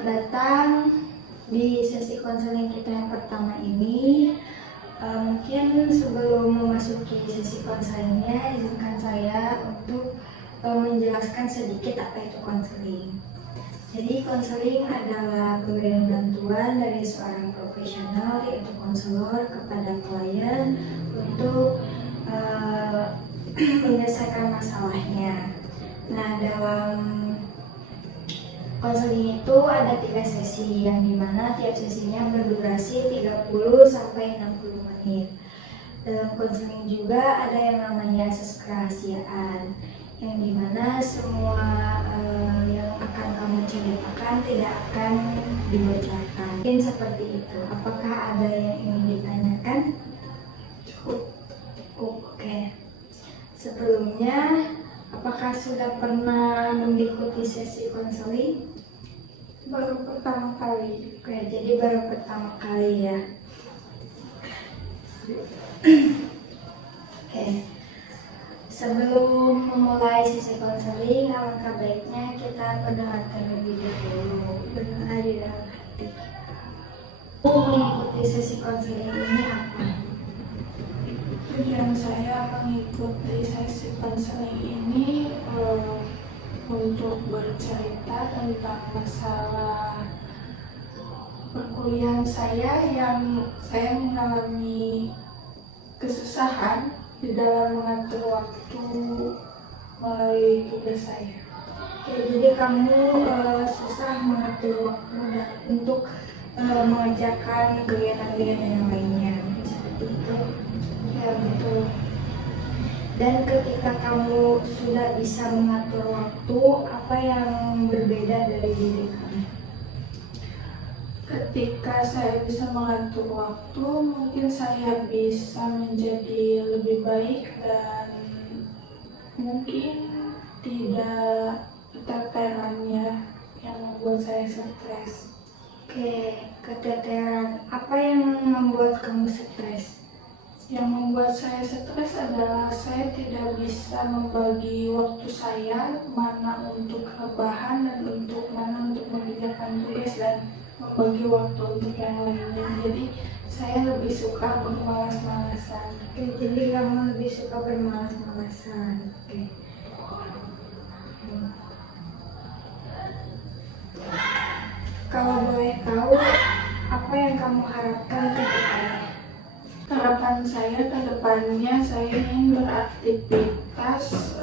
Selamat datang di sesi konseling kita yang pertama ini. Mungkin sebelum memasuki sesi konselingnya, izinkan saya untuk menjelaskan sedikit apa itu konseling. Jadi konseling adalah pemberian bantuan dari seorang profesional, yaitu konselor, kepada klien untuk menyelesaikan masalahnya. Nah, dalam konseling itu ada 3 sesi, yang dimana tiap sesinya berdurasi 30 sampai 60 menit. Dalam konseling juga ada yang namanya asas kerahasiaan, yang dimana semua yang akan kamu ceritakan tidak akan dibocorkan. Mungkin seperti itu. Apakah ada yang ingin ditanyakan? Cukup. Oke. Sebelumnya, apakah sudah pernah mengikuti sesi konseling? Baru pertama kali. Oke, jadi baru pertama kali ya. Oke. Sebelum memulai sesi konseling, alangkah baiknya kita mendengarkan lebih dulu, berdoa di dalam hati. Mengikuti sesi konseling ini apa? Tujuan saya mengikuti sesi konseling ini untuk bercerita tentang masalah perkuliahan saya yang saya mengalami kesusahan di dalam mengatur waktu melalui tugas saya. Oke, jadi kamu susah mengatur waktu untuk mengerjakan kegiatan-kegiatan yang lainnya, seperti itu. Ya, betul. Dan ketika kamu sudah bisa mengatur waktu, apa yang berbeda dari diri kamu? Ketika saya bisa mengatur waktu, mungkin saya bisa menjadi lebih baik dan mungkin tidak keteterannya yang membuat saya stres. Oke, keteteran. Apa yang membuat kamu stres? Yang membuat saya stres adalah saya tidak bisa membagi waktu saya, mana untuk rebahan dan mana untuk mengerjakan tugas dan membagi waktu untuk yang lainnya. Jadi saya lebih suka bermalas-malasan. Oke, jadi kamu lebih suka bermalas-malasan. Oke. Kalau boleh tahu, apa yang kamu harapkan ke depannya? Harapan saya ke depannya, saya ingin beraktivitas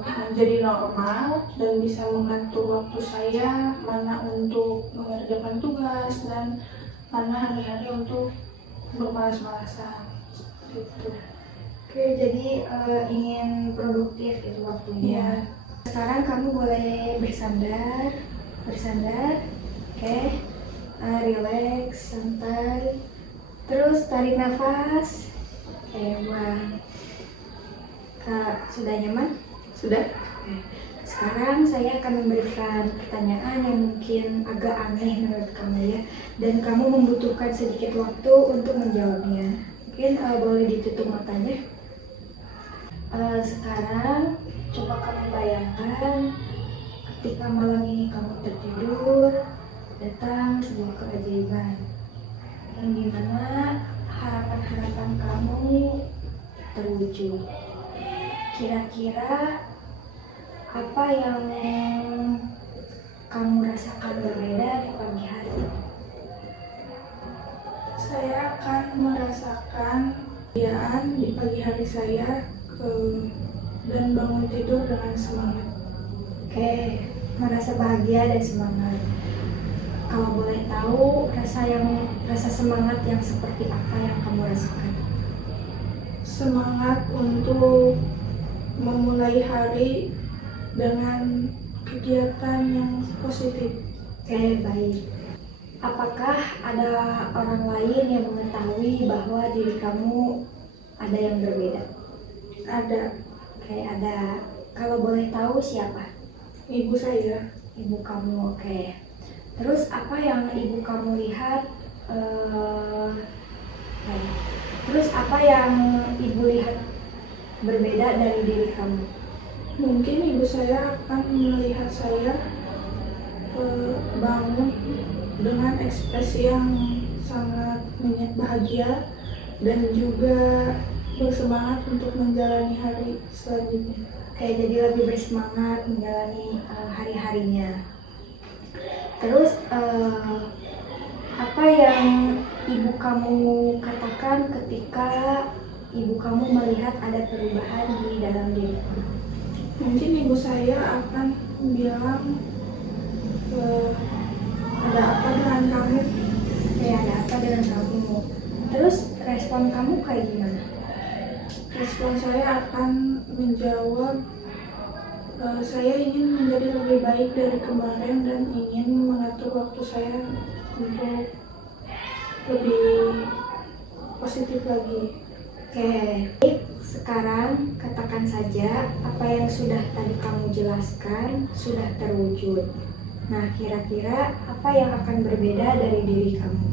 menjadi normal dan bisa mengatur waktu saya, mana untuk mengerjakan tugas dan mana hari-hari untuk bermalas-malasan. Gitu. Oke, jadi ingin produktif itu waktunya. Ya. Sekarang kamu boleh bersandar. Oke, relax, santai. Terus tarik nafas. Oke, buang. Kak, sudah nyaman? Sudah? Oke. Sekarang saya akan memberikan pertanyaan yang mungkin agak aneh menurut kamu ya, dan kamu membutuhkan sedikit waktu untuk menjawabnya. Mungkin boleh ditutup matanya. Sekarang coba kamu bayangkan ketika malam ini kamu tertidur, datang sebuah keajaiban yang dimana harapan-harapan kamu terwujud. Kira-kira apa yang kamu rasakan berbeda di pagi hari? Saya akan merasakan kebahagiaan di pagi hari saya dan bangun tidur dengan semangat. Oke, merasa bahagia dan semangat. Kalau boleh tahu, rasa semangat yang seperti apa yang kamu rasakan? Semangat untuk memulai hari dengan kegiatan yang positif. Oke, baik. Apakah ada orang lain yang mengetahui bahwa diri kamu ada yang berbeda? Ada Oke, ada. Kalau boleh tahu siapa? ibu saya. Ibu kamu, oke. Terus apa yang ibu kamu lihat? Terus apa yang ibu lihat berbeda dari diri kamu? Mungkin ibu saya akan melihat saya bangun dengan ekspresi yang sangat bahagia dan juga bersemangat untuk menjalani hari selanjutnya. Kayak jadi lebih bersemangat menjalani hari-harinya. Terus apa yang ibu kamu katakan ketika ibu kamu melihat ada perubahan di dalam diri kamu? Mungkin ibu saya akan bilang, ada apa dengan kamu? Kayak ada apa dengan kamu? Terus respon kamu kayak gimana? Respon saya akan menjawab, saya ingin menjadi lebih baik dari kemarin dan ingin mengatur waktu saya untuk lebih positif lagi. Oke, sekarang katakan saja apa yang sudah tadi kamu jelaskan sudah terwujud. Nah, kira-kira apa yang akan berbeda dari diri kamu?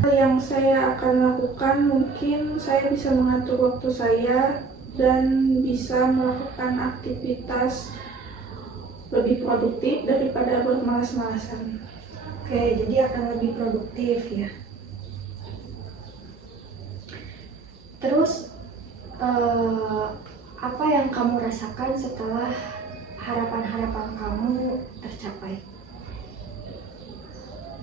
Yang saya akan lakukan, mungkin saya bisa mengatur waktu saya dan bisa melakukan aktivitas lebih produktif daripada bermalas-malasan. Oke, jadi akan lebih produktif ya. Terus apa yang kamu rasakan setelah harapan-harapan kamu tercapai?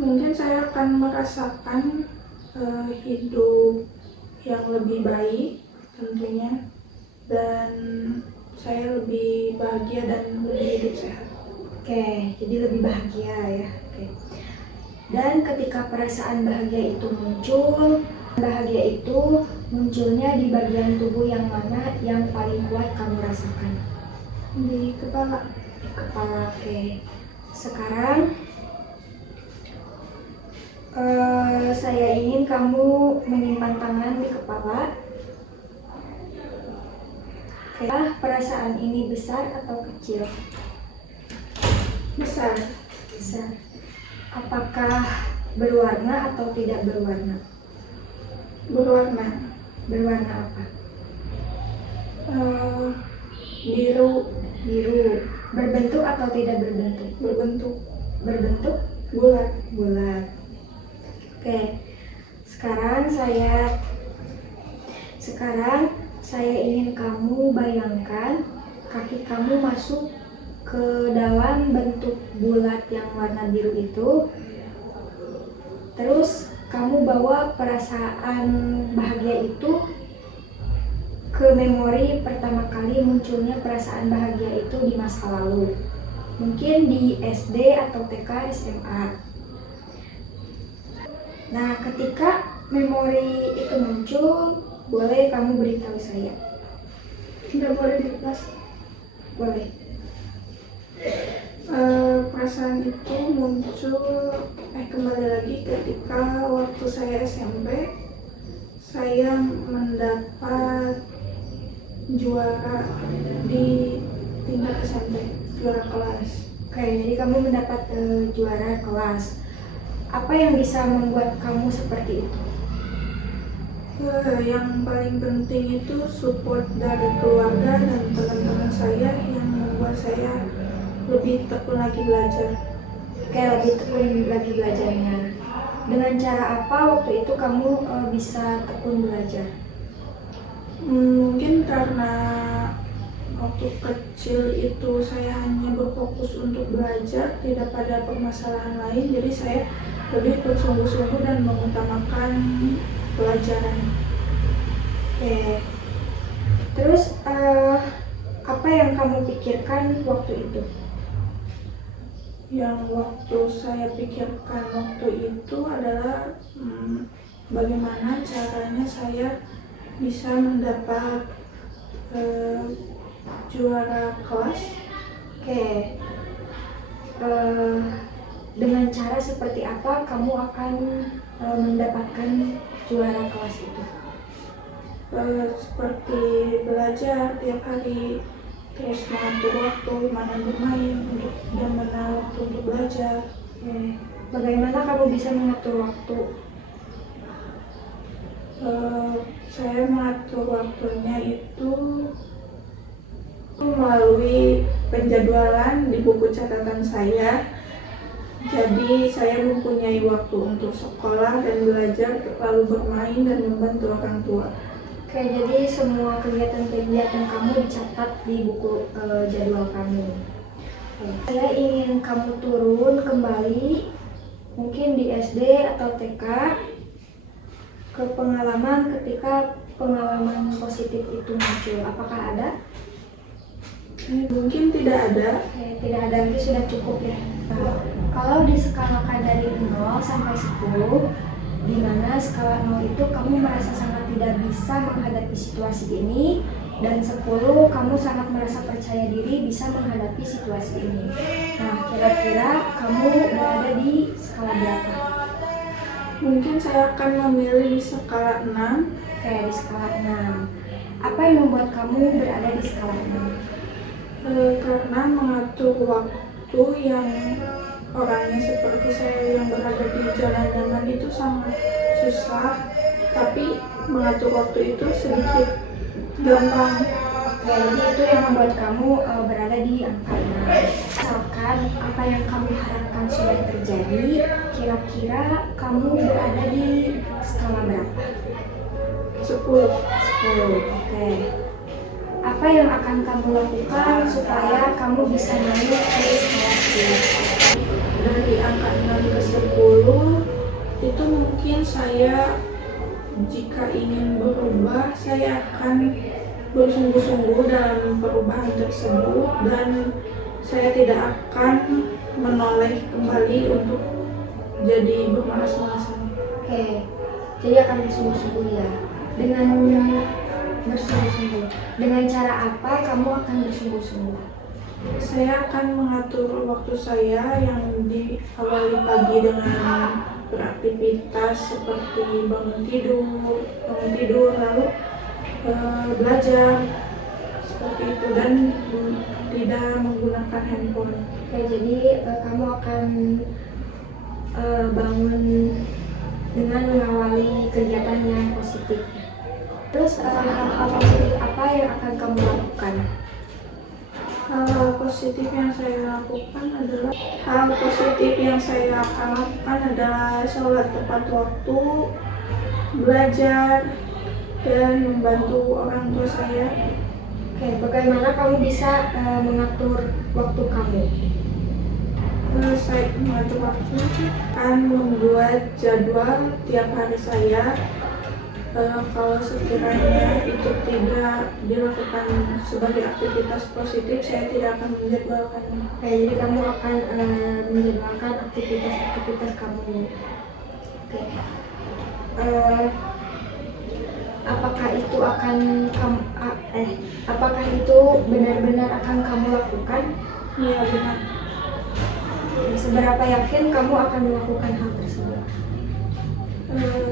Mungkin saya akan merasakan hidup yang lebih baik tentunya, dan saya lebih bahagia dan lebih hidup sehat. Oke, jadi lebih bahagia ya. Oke. Dan ketika perasaan bahagia itu muncul, bahagia itu munculnya di bagian tubuh yang mana yang paling kuat kamu rasakan? Di kepala. Di kepala, oke. Sekarang saya ingin kamu menyimpan tangan di kepala. Oke. Perasaan ini besar atau kecil? Besar. Besar. Apakah berwarna atau tidak berwarna? Berwarna. Berwarna apa? Biru. Biru. Berbentuk atau tidak berbentuk? Berbentuk. Berbentuk Bulat. bulat. Oke. Sekarang saya ingin kamu bayangkan kaki kamu masuk ke dalam bentuk bulat yang warna biru itu. Terus kamu bawa perasaan bahagia itu ke memori pertama kali munculnya perasaan bahagia itu di masa lalu. Mungkin di SD atau TK, SMA. Nah, ketika memori itu muncul, boleh kamu beritahu saya? Tidak boleh di kelas. Boleh. Perasaan itu muncul kembali lagi ketika waktu saya SMP, saya mendapat juara di tingkat SMP, juara kelas. Oke, jadi kamu mendapat juara kelas. Apa yang bisa membuat kamu seperti itu? Yang paling penting itu support dari keluarga dan teman-teman saya yang membuat saya lebih tekun lagi belajar. Oke, lebih tekun lagi belajarnya. Dengan cara apa waktu itu kamu bisa tekun belajar? Mungkin karena waktu kecil itu saya hanya berfokus untuk belajar, tidak pada permasalahan lain, jadi saya lebih bersungguh-sungguh dan mengutamakan pelajaran. Oke. Terus apa yang kamu pikirkan waktu itu? Yang waktu saya pikirkan waktu itu adalah bagaimana caranya saya bisa mendapat juara kelas. Oke. Dengan cara seperti apa kamu akan mendapatkan juara kelas itu? Seperti belajar tiap hari, terus mengatur waktu, mana bermain, dan mana waktu untuk belajar. Bagaimana kamu bisa mengatur waktu? Saya mengatur waktunya itu melalui penjadwalan di buku catatan saya. Jadi saya mempunyai waktu untuk sekolah dan belajar, lalu bermain dan membantu orang tua. Oke, jadi semua kegiatan-kegiatan kamu dicatat di buku jadwal kamu. Oke. Saya ingin kamu turun kembali, mungkin di SD atau TK, ke pengalaman ketika pengalaman positif itu muncul. Apakah ada? Mungkin tidak ada. Oke, tidak ada, itu sudah cukup ya. Nah, kalau diskalakan dari 0 sampai 10, di mana skala 0 itu kamu merasa sangat tidak bisa menghadapi situasi ini, dan 10 kamu sangat merasa percaya diri bisa menghadapi situasi ini. Nah, kira-kira kamu berada di skala berapa? Mungkin saya akan memilih di skala 6. Oke, di skala 6. Apa yang membuat kamu berada di skala 6? Karena mengatur waktu yang orangnya seperti saya yang berada di zona nyaman itu sangat susah, tapi mengatur waktu itu sedikit gampang. Oke, jadi itu yang membuat kamu berada di angka 6. Misalkan apa yang kamu harapkan sudah terjadi, kira-kira kamu berada di skala berapa? 10. 10. Oke. Apa yang akan kamu lakukan supaya kamu bisa naik ke skala 10? Dari angka 6 ke 10 itu mungkin saya, jika ingin berubah, saya akan bersungguh-sungguh dalam perubahan tersebut dan saya tidak akan menoleh kembali untuk jadi bermalas-malasan. Oke, jadi akan bersungguh-sungguh ya. Dengan bersungguh-sungguh. Dengan cara apa kamu akan bersungguh-sungguh? Saya akan mengatur waktu saya yang diawali pagi dengan beraktivitas seperti bangun tidur, lalu belajar seperti itu, dan tidak menggunakan handphone. Oke, jadi kamu akan bangun dengan mengawali kegiatan yang positif. Terus hal-hal positif apa yang akan kamu lakukan? Hal positif yang saya akan lakukan adalah sholat tepat waktu, belajar, dan membantu orang tua saya. Oke, bagaimana kamu bisa mengatur waktu kamu? Saya mengatur waktu akan membuat jadwal tiap hari saya. Kalau sekiranya itu tidak dilakukan sebagai aktivitas positif, saya tidak akan menjadwalkannya. Oke, jadi kamu akan menjadwalkan aktivitas kamu. Oke. Apakah itu benar-benar akan kamu lakukan? Iya, benar. Seberapa yakin kamu akan melakukan hal tersebut?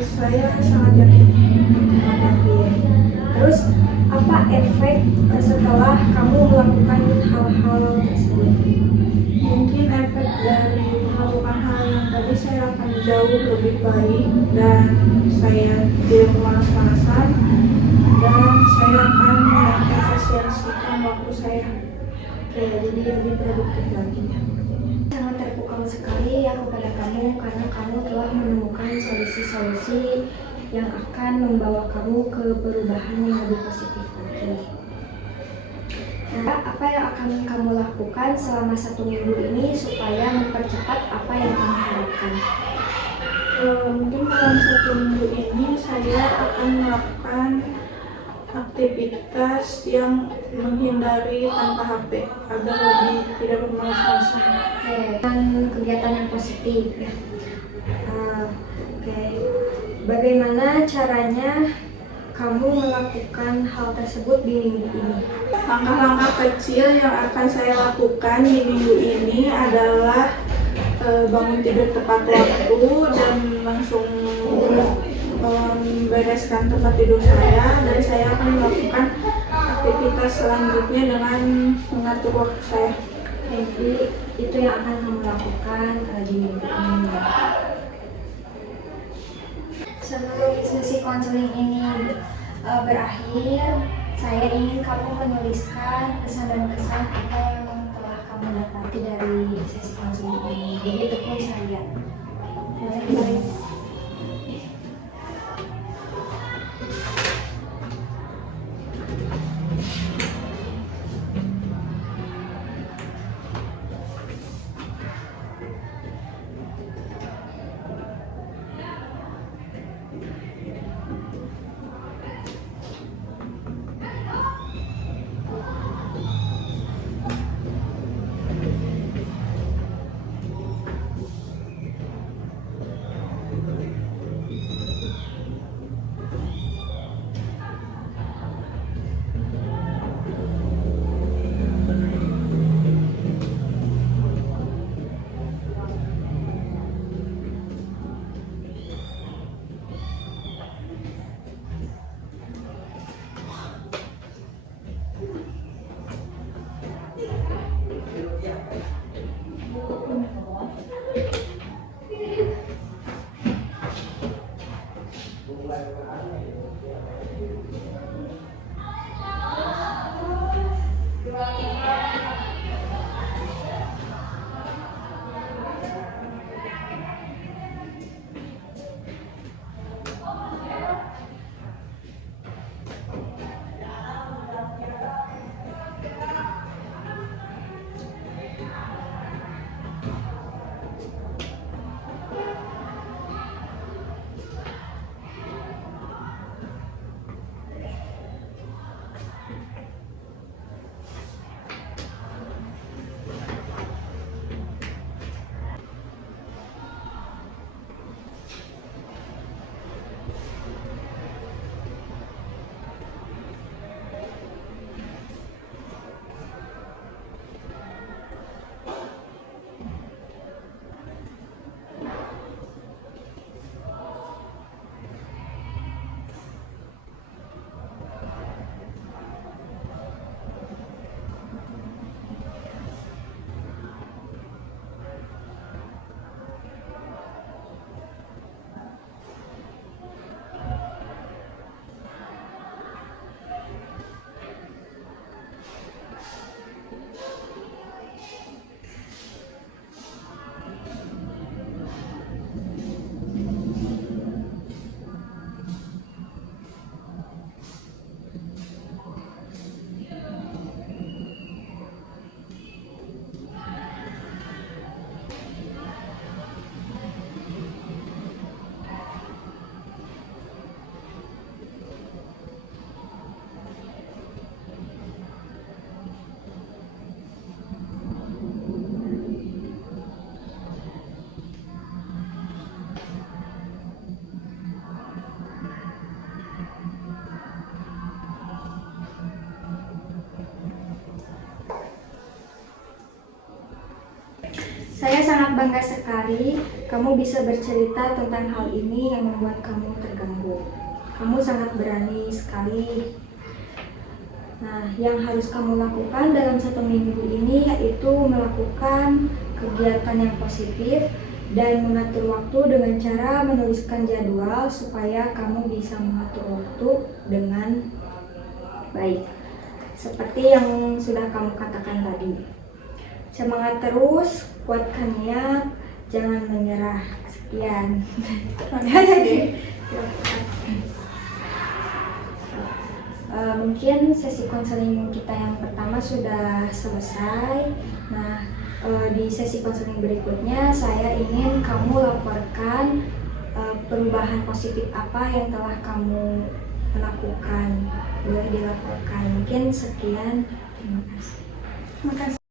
Saya sangat yakin. Terus apa efek setelah kamu melakukan hal-hal tersebut? Mungkin efek dari melakukan hal yang tadi, saya akan jauh lebih baik dan saya tidak malas-malasan, dan saya akan mengefisiensikan waktu saya. Oke, jadi lebih produktif lagi. Sangat terpukau sekali ya kepada kamu karena kamu telah menemukan solusi-solusi yang akan membawa kamu ke perubahan yang lebih positif lagi. Nah, apa yang akan kamu lakukan selama 1 minggu ini supaya mempercepat apa yang kamu harapkan? Mungkin dalam 1 minggu ini saya akan melakukan aktivitas yang menghindari tanpa HP agar lebih tidak bermalas-malasan. Oke, dan kegiatan yang positif ya. Oke, bagaimana caranya kamu melakukan hal tersebut di minggu ini? Langkah-langkah kecil yang akan saya lakukan di minggu ini adalah bangun tidur tepat waktu dan langsung membereskan tempat tidur saya, dan saya akan melakukan aktivitas selanjutnya dengan mengatur waktu saya. Jadi itu yang akan kamu lakukan di minggu ini. Sebelum sesi konseling ini berakhir, saya ingin kamu menuliskan pesan dan kesan apa yang kamu dapati dari sesi konseling ini. Begitupun saya. Baik. Saya sangat bangga sekali kamu bisa bercerita tentang hal ini yang membuat kamu terganggu. Kamu sangat berani sekali. Nah, yang harus kamu lakukan dalam 1 minggu ini yaitu melakukan kegiatan yang positif dan mengatur waktu dengan cara menuliskan jadwal supaya kamu bisa mengatur waktu dengan baik. Seperti yang sudah kamu katakan tadi. Semangat terus, kuatkan niat, jangan menyerah. Sekian. Mungkin sesi konseling kita yang pertama sudah selesai. Nah, di sesi konseling berikutnya saya ingin kamu laporkan perubahan positif apa yang telah kamu lakukan. Boleh dilaporkan. Mungkin sekian. Terima kasih.